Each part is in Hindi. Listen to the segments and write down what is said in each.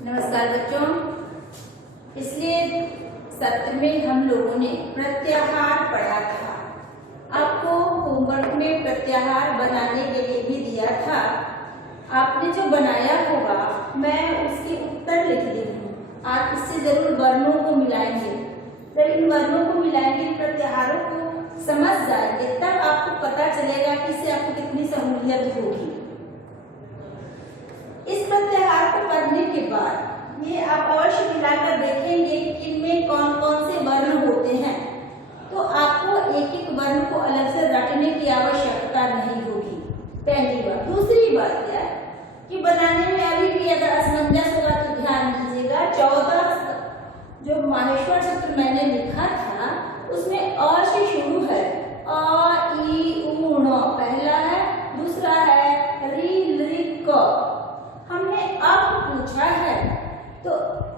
नमस्कार बच्चों। इसलिए सत्र में हम लोगों ने प्रत्याहार पढ़ा था। आपको होमवर्क में प्रत्याहार बनाने के लिए भी दिया था। आपने जो बनाया होगा मैं उसके उत्तर लिख दी हूँ। आप इससे जरूर वर्णों को मिलाएंगे। जब इन वर्णों को मिलाएंगे, प्रत्याहारों को समझ जाएंगे, तब आपको पता चलेगा कि इससे आपको कितनी सहूलियत होगी। इस प्रत्याहार को करने के बाद ये आप अवश्य मिलाकर देखेंगे कि इनमें कौन कौन से वर्ण होते हैं। तो आपको एक एक वर्ण को अलग से रखने की आवश्यकता नहीं होगी, पहली बात। दूसरी बात क्या है कि बनाने में अभी भी अगर असमंजस होगा तो ध्यान दीजिएगा। 14 जो माहेश्वर सूत्र मैंने लिखा था उसमें अ से शुरू है। अ ई उ ण पहला है, दूसरा है री लृ क। हमने अब पूछा है तो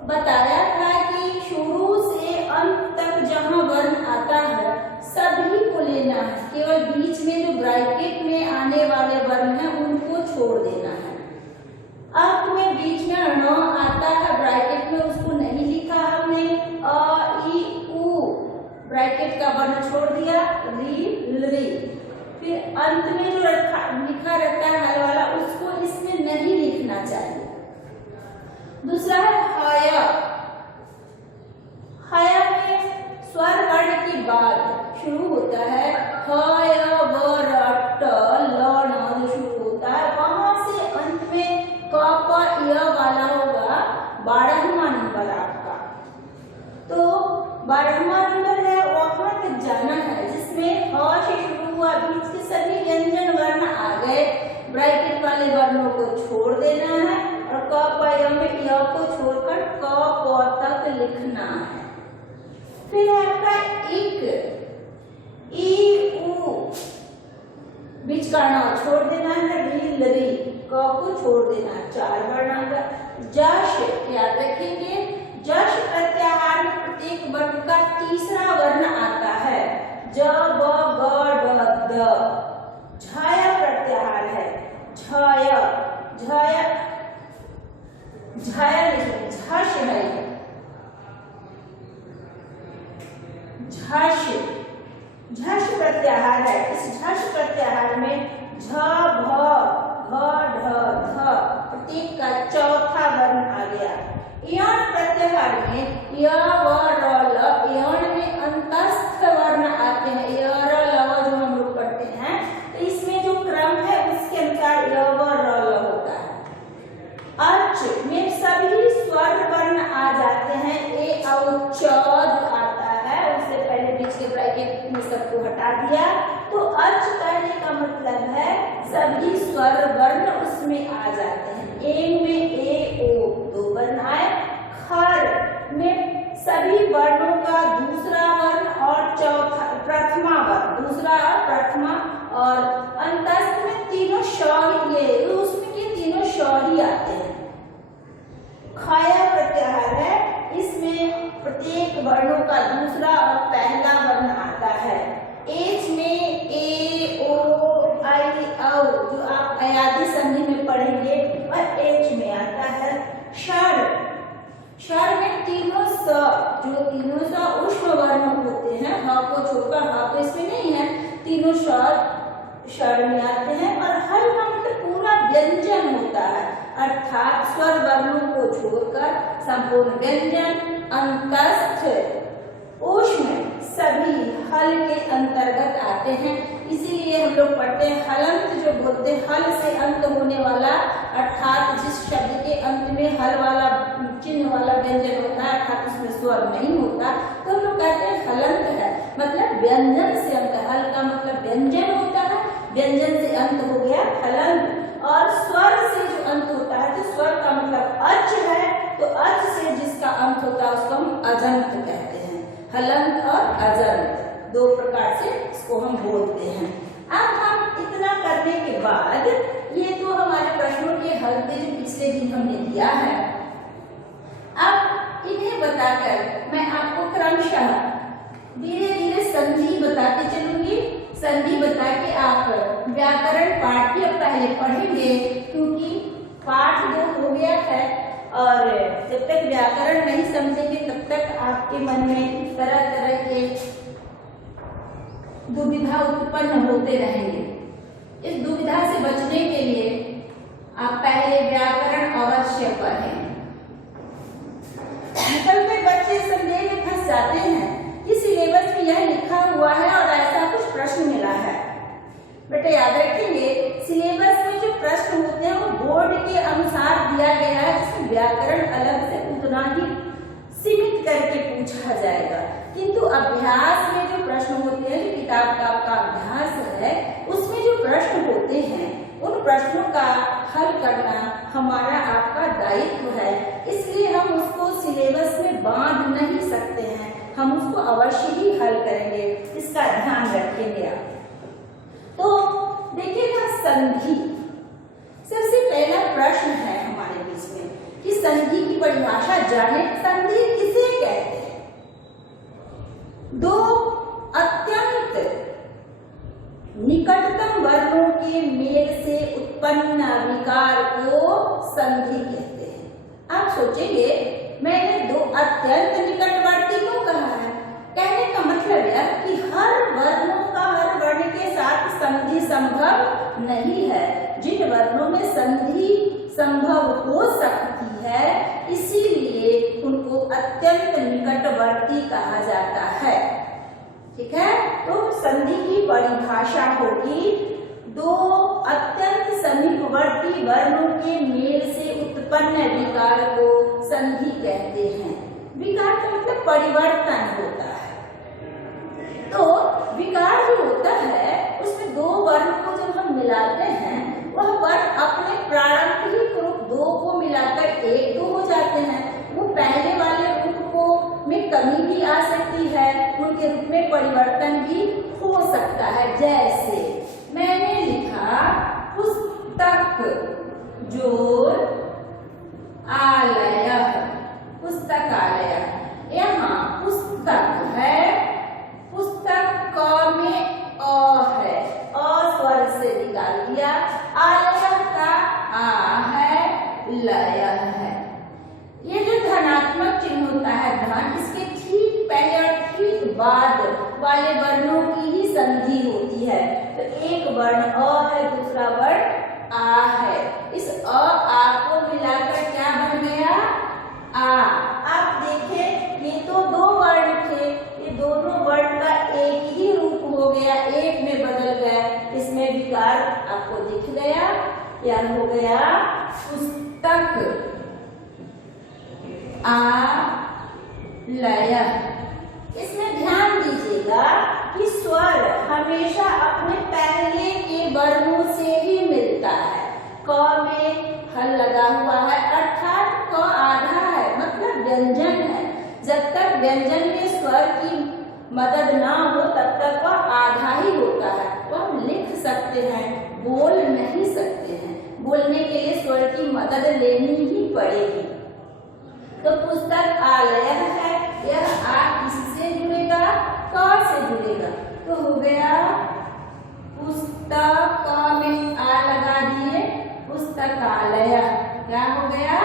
बताया था कि शुरू से अंत तक जहां वर्ण आता है सभी को लेना है, केवल बीच में जो ब्रैकेट में आने वाले वर्ण हैं उनको छोड़ देना है। अंत में बीच में ण आता है ब्रैकेट में, उसको नहीं लिखा हमने। अ ई उ ब्रैकेट का वर्ण छोड़ दिया, री लृ। फिर अंत में जो लिखा रहता है हल वाला, उसको इसमें नहीं लिखना चाहिए। दूसरा है हय। हय में स्वर वर्ण के बाद शुरू होता है हय व र ट ल न जो शुरू होता है, वहां से अंत में क प य वाला होगा 12वां नंबर आपका। तो 12वां नंबर है, वहां तक जाना है जिसमें ह से शुरू हुआ, बीच के सभी व्यंजन वर्ण आ गए, ब्रैकेट वाले वर्णों को छोड़ देना है और क प य में य को छोड़कर क प तक लिखना है। फिर आपका इक ई उ बीच का ण छोड़ देना है, री लृ क को छोड़ देना है, 4 वर्ण आ गए। जश याद रखेंगे, जश प्रत्याहार में प्रत्येक वर्ण का तीसरा वर्ण आता है। ज ब ग ड द। झय प्रत्याहार है, झय झय झय नहीं, झश है, झश झश प्रत्याहार है। इस झश प्रत्याहार में झ भ घ ढ ध प्रत्येक का चौथा वर्ण आ गया। यण प्रत्याहार में य व र ल, यण में अंतस्थ वर्ण आते हैं, य र ल जो हम लोग पढ़ते हैं, तो इसमें जो क्रम है उसके अनुसार य व र ल होता है। अर्च में सभी स्वर वर्ण आ जाते हैं, ए औ च आता है, उससे पहले बीच के ब्रैकेट में सबको हटा दिया। तो अर्च कहने का मतलब है सभी स्वर वर्ण उसमें आ जाते हैं। एंग में ए ओ 2 वर्ण आए। खर में सभी वर्णों का दूसरा वर्ण और चौथा प्रथमा वर्ण, दूसरा प्रथमा, और अंतस्थ में तीनों श, ये उसमें के तीनों श ही आते हैं। खय प्रत्याहार है, इसमें प्रत्येक वर्णों का दूसरा और पहला वर्ण आता है। एच में ए ओ आई औ जो आप अयादी संधि में पढ़ेंगे वह एच में आता है। षड, षड में तीनों स, जो तीनों स ऊष्म वर्ण होते हैं, ह को छोड़कर, ह तो इसमें नहीं है, तीनों षड में आते हैं। और हल का मतलब पूरा व्यंजन होता है, अर्थात स्वर वर्णों को छोड़कर संपूर्ण व्यंजन अंतस्थ ऊष्म सभी हल के अंतर्गत आते हैं। इसीलिए हम लोग पढ़ते हैं हलंत, जो बोलते हैं हल से अंत होने वाला, अर्थात जिस शब्द के अंत में हल वाला चिन्ह वाला व्यंजन होता है, अर्थात उसमें स्वर नहीं होता, तो हम लोग कहते हैं हलंत है, मतलब व्यंजन से अंत। हल का मतलब व्यंजन होता है, व्यंजन से अंत हो गया हलंत। और स्वर से जो अंत होता है, तो स्वर का मतलब अच है, तो अच से जिसका अंत होता है उसको हम अजंत कहते हैं। हलंत और अजंत 2 प्रकार से इसको हम बोलते हैं। अब हम इतना करने के बाद, ये तो हमारे प्रश्नों के हल थे जो पिछले दिन हमने दिया है। अब इन्हें बताकर मैं आपको क्रमशः धीरे धीरे संधि बताते चलूंगी। संधि बता के आप व्याकरण पाठ भी अब पहले पढ़ेंगे, क्योंकि पाठ 2 हो गया है और व्याकरण नहीं समझेंगे तब तक आपके मन में तरह तरह के दुविधा उत्पन्न होते रहेंगे। इस दुविधा से बचने के लिए आप पहले व्याकरण अवश्य पढ़ें। निकलते बच्चे संदेह में फंस जाते हैं कि सिलेबस में यह लिखा हुआ है और ऐसा कुछ प्रश्न मिला है। बेटा याद रखेंगे, सिलेबस में जो प्रश्न होते हैं वो बोर्ड के अनुसार दिया गया है, जिसमें व्याकरण अलग से उतना ही सीमित करके पूछा जाएगा। किंतु अभ्यास में जो प्रश्न होते हैं, जो किताब का आपका अभ्यास है, उसमें जो प्रश्न होते हैं उन प्रश्नों का हल करना हमारा आपका दायित्व है। इसलिए हम उसको सिलेबस में बांध नहीं सकते हैं, हम उसको अवश्य ही हल करेंगे, इसका ध्यान रखेंगे आप। तो देखिएगा, संधि सबसे पहला प्रश्न है हमारे बीच में कि संधि की परिभाषा जाने। संधि किसे कहते हैं? दो अत्यंत निकटतम वर्णों के मेल से उत्पन्न विकार को संधि कहते हैं। आप सोचेंगे, मैंने दो अत्यंत निकटवर्ती क्यों कहा है? कहने का मतलब है कि हर वर्णों का हर वर्ण के साथ संधि संभव नहीं है। जिन वर्णों में संधि संभव हो सकती है, इसीलिए उनको अत्यंत निकटवर्ती कहा जाता है। ठीक है, तो संधि की परिभाषा होगी, दो अत्यंत समीपवर्ती वर्णों के मेल से उत्पन्न विकार को संधि कहते हैं। विकार का मतलब परिवर्तन होता है। तो विकार जो होता है, उसमें दो वर्ण को जब हम मिलाते हैं, वह वर्ण अपने प्रारंभिक रूप दो को मिलाकर एक दो हो जाते हैं। वो पहले वाले रूप को में कमी भी आ सकती है, उनके रूप में परिवर्तन भी हो सकता है। जैसे मैंने लिखा पुस्तक जोर आलय, पुस्तकालय। यहाँ पुस्तक है, पुस्तक क में अ है, अ स्वर से निकाल दिया। आलय का आ है, लय है। ये जो धनात्मक चिन्ह होता है धन, इसके ठीक पहले और ठीक बाद वाले वर्णों की ही संधि होती है। तो एक वर्ण अ है, दूसरा वर्ण आ है। इस अ आ को मिलाकर क्या बन गया? आ। आप देखें, ये तो दो वर्ण थे, ये दोनों वर्ण का एक ही रूप हो गया, एक में बदल गया। इसमें विकार आपको दिख गया, या हो गया पुस्तक आ लय। इसमें ध्यान दीजिएगा कि स्वर हमेशा अपने पहले के वर्णों से ही मिलता है। क में हल लगा हुआ है, अर्थात क आधा है, मतलब व्यंजन है। जब तक व्यंजन में स्वर की मदद ना हो तब तक वह आधा ही होता है। वो हम लिख सकते हैं, बोल नहीं सकते हैं। बोलने के लिए स्वर की मदद लेनी ही पड़ेगी। तो पुस्तक आलय है, यह आ किससे जुड़ेगा? क से जुड़ेगा। तो हो गया पुस्तक में आ लगा दिए, पुस्तकालय। क्या हो गया?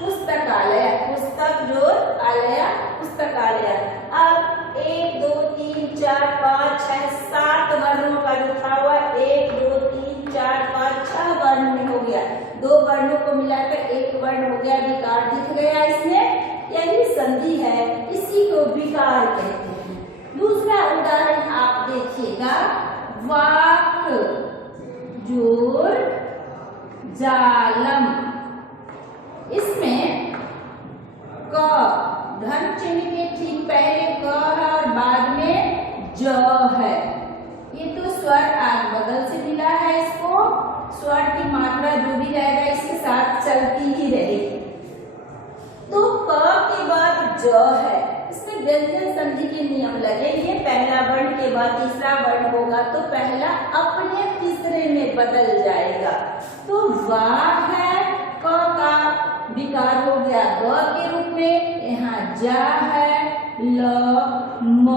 पुस्तकालय। पुस्तक जोड़ आलय, पुस्तकालय। अब 1 2 3 4 5 6 7 वर्णों का लिखा हुआ, 1 2 3 4 5 6 वर्ण में हो गया। दो वर्णों को मिलाकर एक वर्ण हो गया, विकार दिख गया इसमें। यही संधि है, इसी को विकार कहते हैं। दूसरा उदाहरण आप देखिएगा, वाक जोड़ जालम। इसमें क धन चिन्ह के ठीक पहले क है और बाद में ज है। ये तो स्वर आग बगल से मिला है, इसको स्वर की मात्रा जो भी रहेगा इसके साथ चलती ही रहेगी। तो क के बाद ज है, इसमें व्यंजन संधि के नियम लगेंगे। पहला वर्ण के बाद तीसरा वर्ण होगा तो पहला अपने तीसरे में बदल जाएगा। तो वाह है, क का विकार हो गया ग के रूप में, यहाँ जा है, ल म।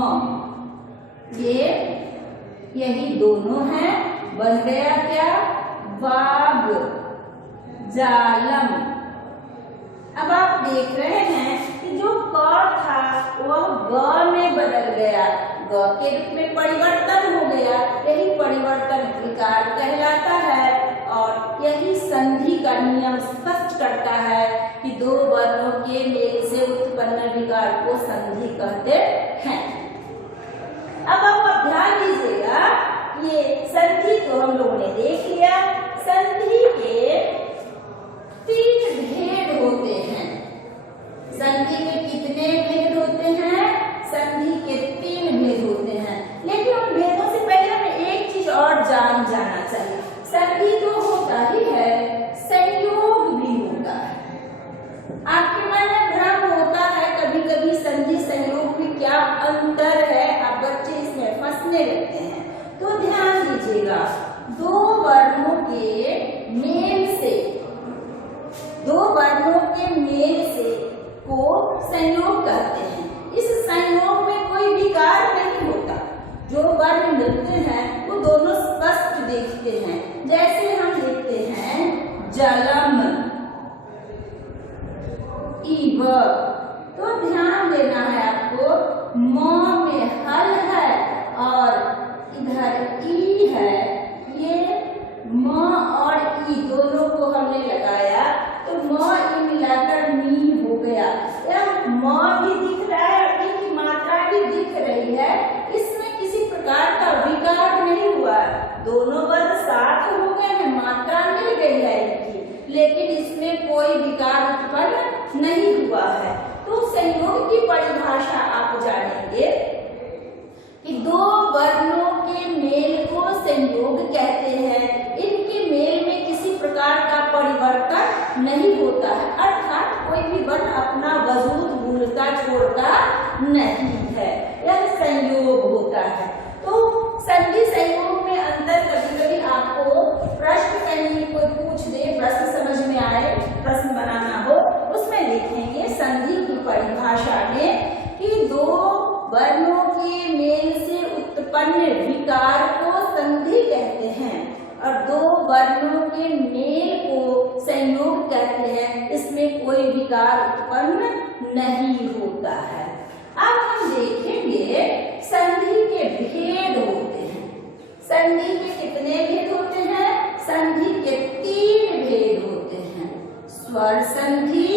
ये यही दोनों हैं, बन गया क्या? वाग जालम। अब आप देख रहे हैं वह ग में बदल गया, ग के रूप में परिवर्तन हो गया। यही परिवर्तन विकार कहलाता है और यही संधि का नियम स्पष्ट करता है कि दो वर्णों के मेल से उत्पन्न विकार को संधि कहते हैं। अब आप ध्यान दीजिएगा, ये संधि तो हम लोगों ने देख लिया। संधि के 3 भेद होते हैं। संधि के कितने भेद होते हैं? संधि के 3 भेद होते हैं। लेकिन उन भेदों से पहले हमें एक चीज और जाना चाहिए। संधि तो होता ही है, संयोग भी होता है। आपके मन में भ्रम होता है कभी कभी संधि संयोग में क्या अंतर है, आप बच्चे इसमें फंसने लगते हैं। तो ध्यान दीजिएगा, दो वर्णों के मेल से को संयोग कहते हैं। इस संयोग में कोई विकार नहीं होता। जो वर्ण मिलते हैं वो दोनों स्पष्ट दिखते हैं। जैसे हम देखते हैं जलम, इव, तो ध्यान देना है आपको, म में हल है और इधर ई है। ये म और ई दोनों को हमने लगाया तो म ई मिलाकर मी हो गया। यह म भी दिख रहा है और ई की मात्रा भी दिख रही है। इसमें किसी प्रकार का विकार नहीं हुआ। दोनों वर्ण साथ हो गए हैं, मात्रा मिल गई है इनकी, लेकिन इसमें कोई विकार उत्पन्न नहीं हुआ है। तो संयोग की परिभाषा आप जानेंगे कि दो वर्णों के मेल को संयोग कहते हैं। इनके मेल में किसी प्रकार का परिवर्तन नहीं होता है, अर्थात कोई भी वर्ण अपना वजूद भूलता छोड़ता नहीं है। यह संयोग होता है। तो संधि संयोग में अंतर कभी कभी आपको प्रश्न कहीं कोई पूछ दे, प्रश्न समझ में आए, प्रश्न बनाना हो, उसमें लिखेंगे संधि की परिभाषा में कि दो वर्णों के मेल से उत्पन्न विकार को संधि कहते हैं और दो वर्णों के मेल को संयोग कहते हैं। इसमें कोई विकार उत्पन्न नहीं होता है। अब हम देखेंगे संधि के भेद होते हैं। संधि के कितने भेद होते हैं? संधि के 3 भेद होते हैं। स्वर संधि,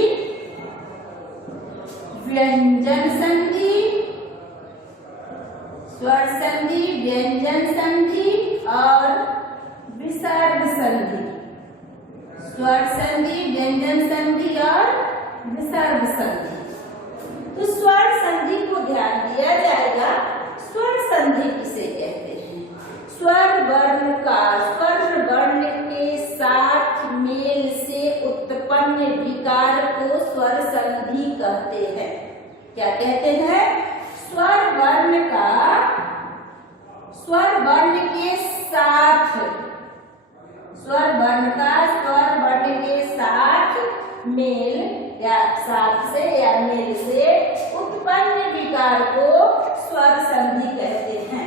व्यंजन संधि, स्वर संधि, व्यंजन संधि और विसर्ग संधि। स्वर संधि, व्यंजन संधि और विसर्ग संधि। तो स्वर संधि को ध्यान दिया जाएगा। स्वर संधि किसे कहते हैं? स्वर वर्ण का स्वर वर्ण के साथ मेल से उत्पन्न विकार को स्वर संधि कहते हैं। क्या कहते हैं? स्वर वर्ण का स्वर वर्ण के साथ, स्वर वर्ण का स्वर वर्ण के साथ मेल या साथ से या मेल से उत्पन्न विकार को स्वर संधि कहते हैं।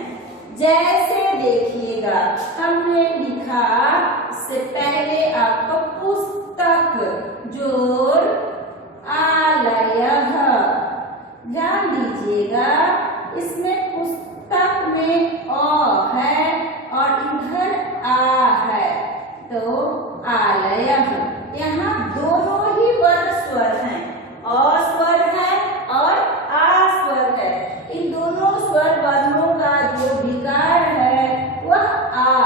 जैसे देखिएगा, हमने लिखा इससे पहले आपको पुस्तक जोड़ आलयः। ध्यान दीजिएगा, इसमें पुस्तक में अ है और इधर आ है, तो आलयः। यहाँ दोनों ही वर्ण स्वर हैं, अ स्वर है और आ स्वर है। इन दोनों स्वर वर्णों का जो विकार है वह आ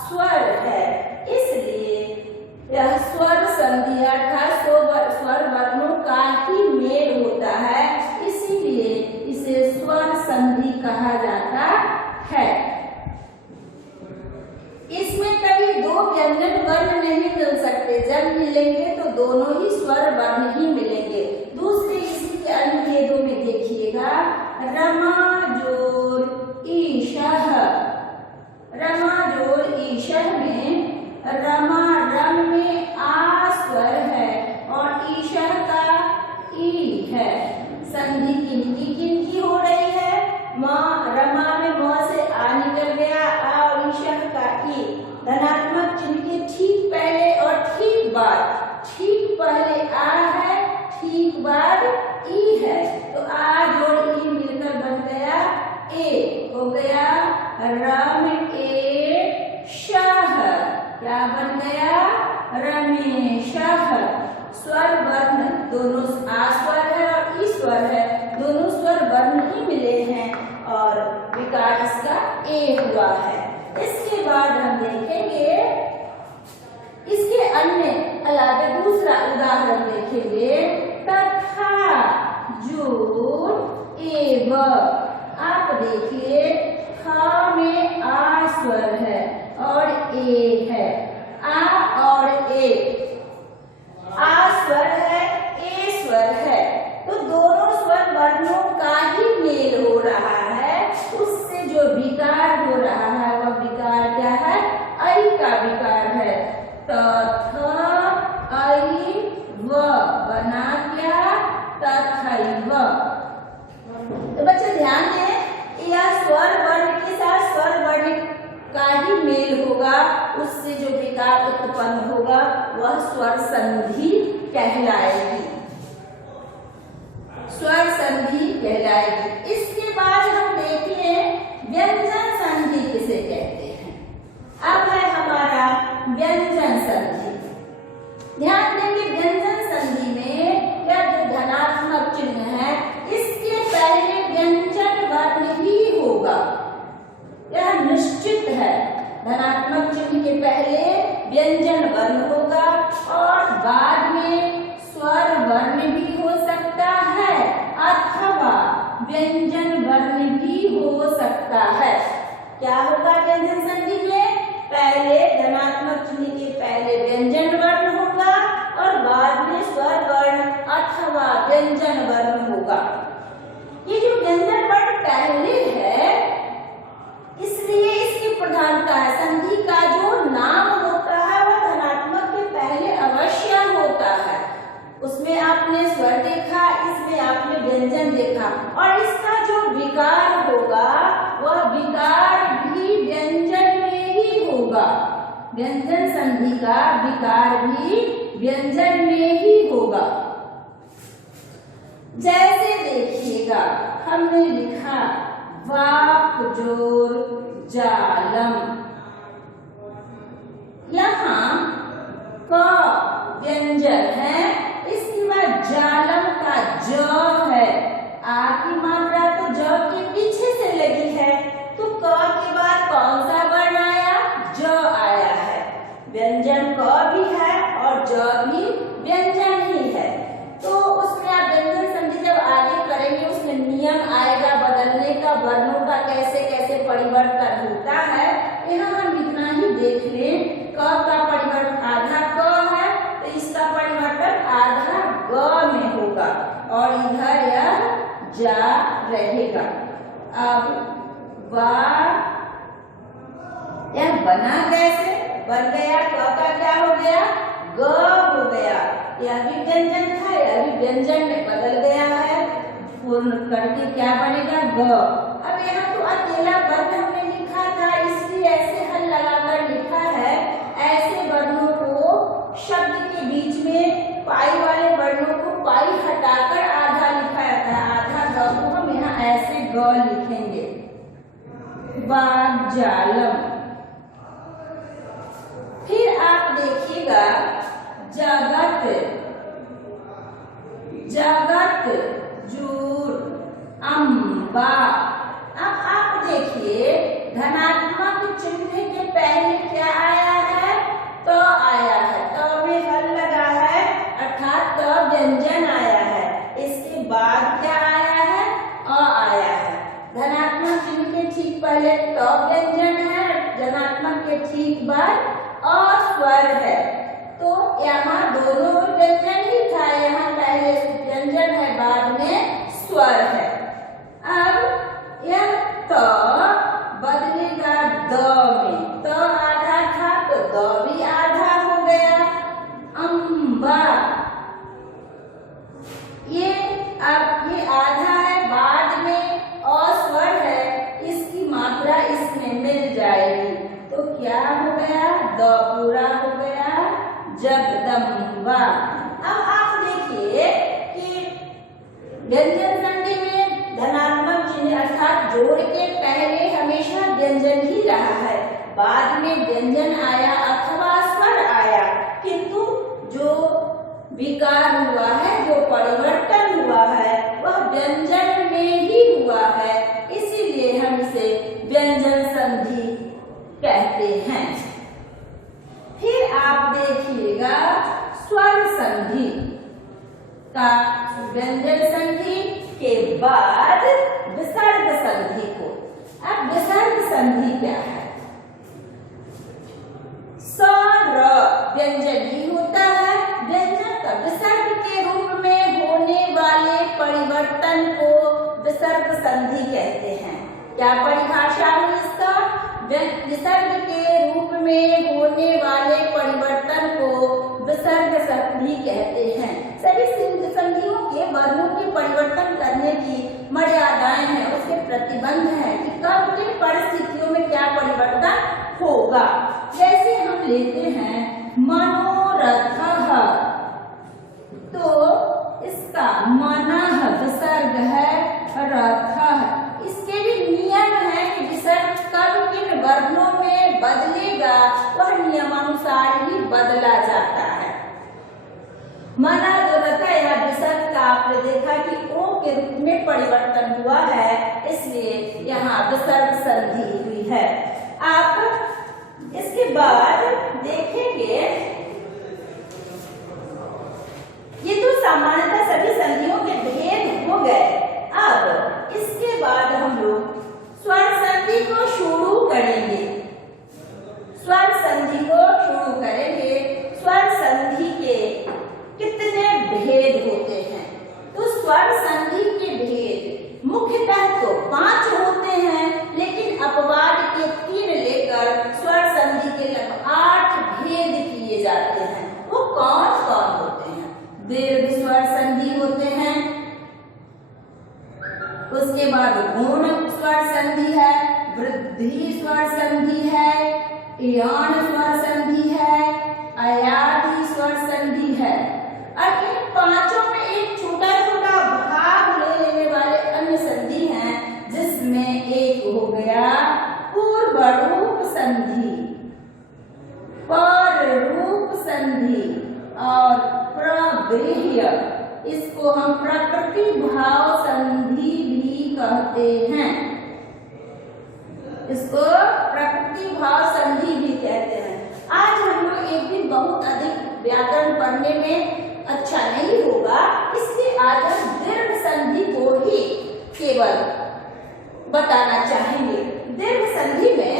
स्वर है। इसलिए यह स्वर संधि अर्थात स्वर वर्णों का ही मेल होता है, इसीलिए इसे स्वर संधि कहा जाता है। इसमें कभी दो व्यंजन वर्ण नहीं मिल सकते। जब मिलेंगे तो दोनों ही स्वर वर्ण ही मिलेंगे। दूसरे इसी के अन्य भेदों में देखिएगा, रमा जोड़ ईशः। रमा जोड़ ईशः में रमा रम में आ स्वर है और ईशः का ई है। संधि किनकी हो रही है? रमा में म से आ निकल गया, आ और ईशः का ई। धनात्मक चिन्ह के ठीक पहले और ठीक बाद, ठीक पहले आ है, ठीक बाद ई है, तो आ जोड़ ई ए हो गया रमेशः। क्या बन गया? रमेशः। स्वर वर्ण दोनों आ स्वर है और ई स्वर है, दोनों स्वर वर्ण ही मिले हैं और विकार इसका ए हुआ है। इसके बाद हम देखेंगे इसके अन्य अलावा दूसरा उदाहरण देखेंगे। तथा जोड़ एव। आप देखिए ख में आ स्वर है और ए है। आ और ए, आ स्वर है, ए स्वर है, तो दोनों स्वर वर्णों का ही मेल हो रहा है। उससे जो विकार हो रहा है वह विकार क्या है? ऐ का विकार है। तथा ऐ व बना क्या? तथैव। तो बच्चे ध्यान दें, यह स्वर वर्ण के साथ स्वर वर्ण का ही मेल होगा, उससे जो विकार उत्पन्न होगा वह स्वर संधि कहलाएगी। स्वर संधि कहलाएगी। इसके बाद हम देखें व्यंजन संधि किसे कहते हैं। अब है हमारा व्यंजन संधि। ध्यान देंगे व्यंजन संधि में यह जो धनात्मक चिन्ह है इसके पहले व्यंजन वर्ण ही होगा, यह निश्चित है। धनात्मक चिन्ह के पहले व्यंजन वर्ण होगा और बाद में स्वर वर्ण भी हो सकता है अथवा व्यंजन वर्ण भी हो सकता है। क्या होगा व्यंजन संधि में? पहले धनात्मक चिन्ह के पहले व्यंजन वर्ण होगा और बाद में स्वर वर्ण अथवा व्यंजन वर्ण होगा। ये जो व्यंजन वर्ण पहले है इसलिए इसकी प्रधानता है। संधि का जो नाम होता है वह धनात्मक के पहले अवश्य होता है। उसमें आपने स्वर देखा, इसमें आपने व्यंजन देखा और इसका जो विकार होगा वह विकार भी व्यंजन में ही होगा। व्यंजन संधि का विकार भी व्यंजन में ही होगा। जैसे देखिएगा हमने लिखा वाक जोर जालम, यहाँ क व्यंजन है, इसके बाद जालम का ज है। आ की मात्रा तो ज के पीछे से लगी है, तो क के बाद कौन सा वर्ण आया? ज आया है। व्यंजन क भी है और ज भी व्यंजन ही है। तो उसमें आप व्यंजन संधि जब आगे करेंगे उसमें नियम आएगा बदलने का, वर्णों का कैसे कैसे परिवर्तन होता है। यहाँ हम इतना ही देख लें। क का परिवर्तन आधा क है तो इसका परिवर्तन आधा ग में होगा और इधर यह जा रहेगा। अब यह बना कैसे? बन गया क का क्या हो गया? ग हो गया। यह भी व्यंजन था, यह भी व्यंजन में बदल गया है। पूर्ण करके क्या बनेगा? ग। अब यहाँ तो अकेला वर्ण हमने लिखा था इसलिए ऐसे हल लगाकर लिखा है। ऐसे वर्णों को शब्द के बीच में पाई वाले वर्णों को पाई हटाकर आधा लिखा जाता है। आधा ग को हम यहाँ ऐसे ग लिखेंगे। वाग्जालम। फिर आप देखिएगा जगत, जगत जूर अम्बा। अब आप देखिए धनात्मक चिन्ह के पहले क्या आया है? तो आया है, तो में हल लगा है अर्थात तो व्यंजन आया है। इसके बाद क्या आया है? अ आया है। धनात्मक चिन्ह के ठीक पहले तो व्यंजन है, धनात्मक के ठीक बाद अ स्वर है। तो यहाँ दोनों व्यंजन ही था, यहाँ पहले व्यंजन है बाद में स्वर है। अब यह त बदलेगा द में, त आधा था तो द भी आधा हो गया। अम्बा, ये अब ये आधा है बाद में अस्वर है, इसकी मात्रा इसमें मिल जाएगी तो क्या हो गया? द पूरा हो गया जगदम्बा। अब आप देखिए कि व्यंजन संधि में धनात्मक चिन्ह अर्थात जोड़ के बाद में व्यंजन आया अथवा स्वर आया, किंतु जो विकार हुआ है, जो परिवर्तन हुआ है, वह व्यंजन में ही हुआ है, इसीलिए हम इसे व्यंजन संधि कहते हैं। फिर आप देखिएगा स्वर संधि का, व्यंजन संधि के बाद विसर्ग संधि को। अब विसर्ग संधि क्या है? स र व्यंजन ही होता है, व्यंजन का विसर्ग के रूप में होने वाले परिवर्तन को विसर्ग संधि कहते हैं। क्या परिभाषा है इसका? विसर्ग के रूप में होने वाले परिवर्तन को विसर्ग संधि कहते हैं। सभी संधियों के वर्णों के परिवर्तन करने की मर्यादाएं हैं, उसके प्रतिबंध हैं कि कब किन परिस्थितियों में क्या परिवर्तन होगा। जैसे हम लेते हैं मनोरथः, तो इसका मनः विसर्ग है, रथः, इसके भी नियम है कि विसर्ग कब किन वर्णों में बदलेगा, वह नियमानुसार ही बदला जाता है। मना जो रहता है यहाँ विसर्ग का आपने देखा कि ओ के रूप में परिवर्तन हुआ है, इसलिए यहाँ विसर्ग संधि हुई है। आप इसके बाद देखेंगे, ये तो सामान्यतः सभी संधियों के भेद हो गए। अब इसके बाद हम लोग स्वर संधि को शुरू करेंगे। स्वर संधि को शुरू करेंगे। स्वर संधि के कितने भेद होते हैं? तो स्वर संधि के भेद मुख्यतः तो 5 होते हैं, लेकिन अपवाद के 3 लेकर स्वर संधि के लगभग 8 भेद किए जाते हैं। वो कौन कौन होते हैं? दीर्घ स्वर संधि होते हैं, उसके बाद गुण स्वर संधि है, वृद्धि स्वर संधि है, यान स्वर संधि है, अयाधि स्वर संधि है। और इन 5 में एक छोटा छोटा भाग ले लेने वाले अन्य संधि हैं, जिसमें एक हो गया पूर्व रूप संधि, पर रूप संधि और प्रगृह्य, इसको हम प्रकृति भाव संधि भी कहते हैं। इसको प्रकृति भाव संधि भी कहते हैं। आज हम लोग एक दिन बहुत अधिक व्याकरण पढ़ने में अच्छा नहीं होगा, इसलिए आज हम दीर्घ संधि को ही केवल बताना चाहेंगे। दीर्घ संधि में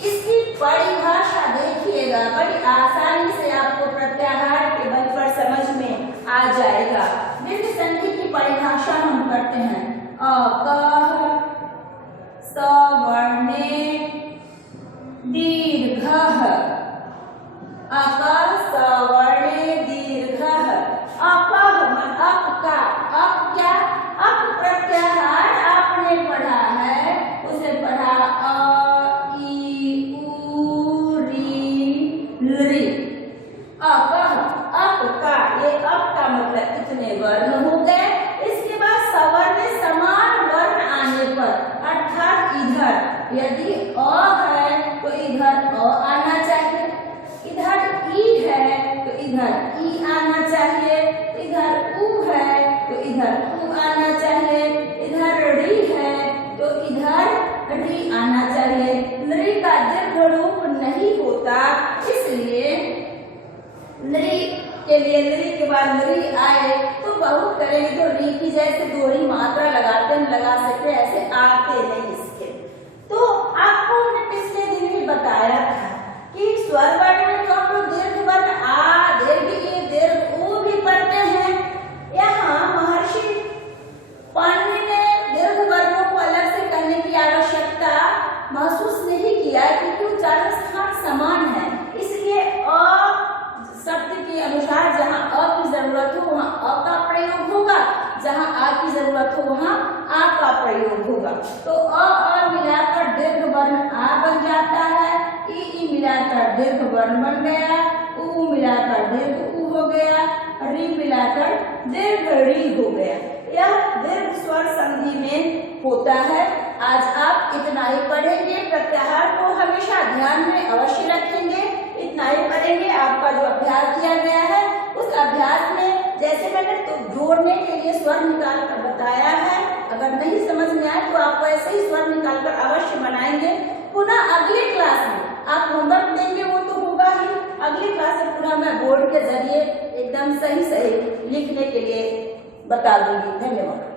इसकी परिभाषा देखिएगा, बड़ी आसानी से आपको प्रत्याहार के बल पर समझ में आ जाएगा। दीर्घ संधि की परिभाषा हम करते हैं। अकः सवर्णे दीर्घः, अकः सवर्णे दीर्घः। अपः अप का, अप क्या? अप प्रत्याहार आपने पढ़ा है, उसे पढ़ा अ ई उ री लृ। अपः अप का, ये अप का मतलब कितने वर्ण हो गए। इसके बाद सवर्ण समान वर्ण आने पर, अर्थात इधर यदि अ है तो इधर अ आना चाहिए, इधर ई है तो इधर ई आना चाहिए, इधर उ है तो इधर उ आना चाहिए, इधर री है तो इधर री आना चाहिए। नृ का दीर्घ रूप नहीं होता, इसलिए नृ के लिए नृ के बाद नृ आए तो बहुत करेंगे तो री की जैसे दोहरी मात्रा लगाते हम लगा सकते, ऐसे आते नहीं इसके। तो आपको हमने पिछले दिन ही बताया था कि स्वर वर्ण में तो हम लोग दीर्घ वर्ण आ, दीर्घ ई, दीर्घ उ भी पढ़ते हैं। यहाँ महर्षि पाणिनि ने दीर्घ वर्णों को अलग से करने की आवश्यकता महसूस नहीं किया, क्योंकि उच्चारण स्थान समान है। इसलिए अ शब्द के अनुसार जहाँ अ की जरूरत हो वहाँ अ का प्रयोग होगा, जहाँ आ की जरूरत हो वहाँ आ का प्रयोग होगा। तो अ मिलाकर दीर्घ वर्ण आ बन जाता है, ई मिलाकर दीर्घ वर्ण बन गया, उ मिलाकर दीर्घ उ हो गया, री मिलाकर दीर्घ री हो गया। यह दीर्घ स्वर संधि में होता है। आज आप इतना ही पढ़ेंगे। ध्यान में अवश्य रखेंगे। इतना ही करेंगे। आपका जो अभ्यास दिया गया है उस अभ्यास में जैसे मैंने तो जोड़ने के लिए स्वर निकाल कर बताया है, अगर नहीं समझ में आए तो आप ऐसे ही स्वर निकाल कर अवश्य बनाएंगे। पुनः अगली क्लास में आप होमवर्क देंगे वो तो होगा ही, अगली क्लास में पुनः मैं बोर्ड के जरिए एकदम सही लिखने के लिए बता दूंगी। धन्यवाद।